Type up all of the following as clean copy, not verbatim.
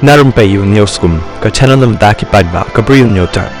narum payu neoskum ka chananam daki padba ka briu nyotar.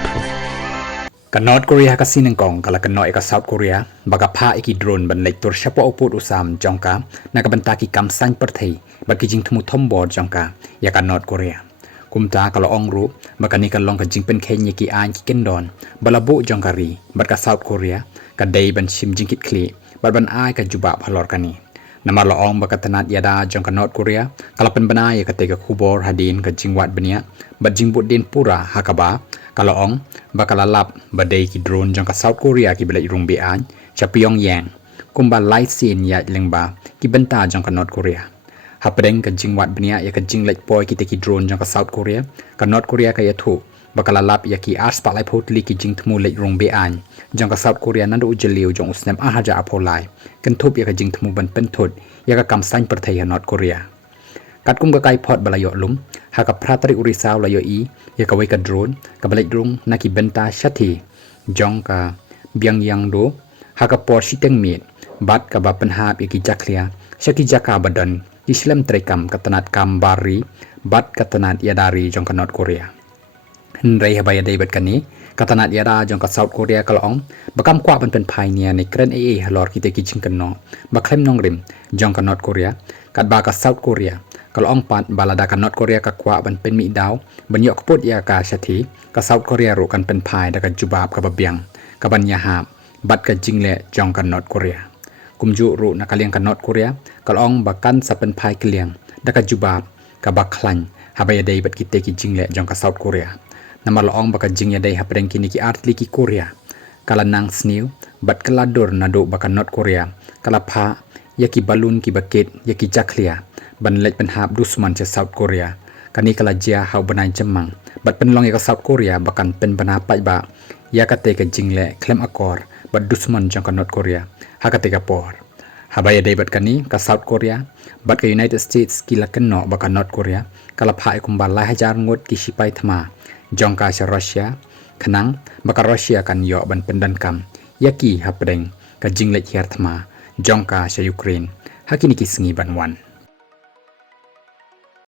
Ka North Korea ka sinengkong kala ka North ka South Korea baga pha iki drone ban lek tur shapo oput usam jongka na ka banta ki kam san perthei ba ki jing thumu thombo jongka ya ka North Korea kumta kala ongru baka ni ka long ka jing pen khen ki an ki kendon balabu jongkari ba ka South Korea ka dei ban sim jing kit kli ba ban ai ka juba phalor kani namar la ong baka tanat yada jong ka North Korea kala pen bana ya ka te ka khubor hadin ka jingwat bania ba jingbut din pura hakaba kala ong baka lalap badai ki drone jong ka South Korea ki belai rung bean cha Pyongyang kumba light scene ya lengba ki benta jong ka North Korea hapdeng ka jingwat bania ya ka jinglek poi ki te ki drone jong ka South Korea ka North Korea ka ya thu baka lalap ya ki ars pa lai photli ki jing thmu lek rung bean jong ka South Korea nandu ujeliu jong usnem ahaja apolai kan thup ya ka jing thmu ban pen thut ya ka kam sain perthai ya North Korea kat kum ka kai phot balayo lum ha ka pratari urisau layo i ya ka wei ka drone ka balek rung na ki benta shathi jong ka byang yang do ha ka por siteng mit bat ka ba penhap ya ki jaklia shaki jaka badan islam trekam katanat kambari bat katanat yadari jong ka North Korea Nrei habaya dei bat kani katanat yada jong ka South Korea kalong bakam kwa ban pen phai nia ni kren ee halor ki te ki ching kan no baklem nong rim jong ka North Korea kat ba ka South Korea kalong pat balada ka North Korea ka kwa ban pen mi daw ban yok pot ya ka shathi ka South Korea ro kan pen phai da ka jubab ka babyang ka ban ya ha bat ka jingle jong ka North Korea kumju ro na kaliang ka North Korea kalong bakan sa pen phai kliang da ka jubab ka baklan habaya dei bat ki te ki jingle jong ka South Korea nama loong baka jing ya dai hapdeng kini ki artli ki Korea kala nang sniu bat kala dor nado baka North Korea kala pha ya ki balun ki baket ya ki jaklia ban lek pen hap dusman cha South Korea kani kala jia hau banai jemang bat pen long ya ka South Korea bakan pen bana pai ba ya ka te ka jingle klem akor bat dusman jang ka North Korea ha ka te ka por habaya dai bat kani ka South Korea bat ka United States ki la kenno baka North Korea kala pha ikum balai hajar ngot ki sipai thma jongka sa Russia khanang baka Russia kan yo ban pendan kam yaki hapdeng ka jinglek hiar thma jongka sa Ukraine hakini ki sngi ban wan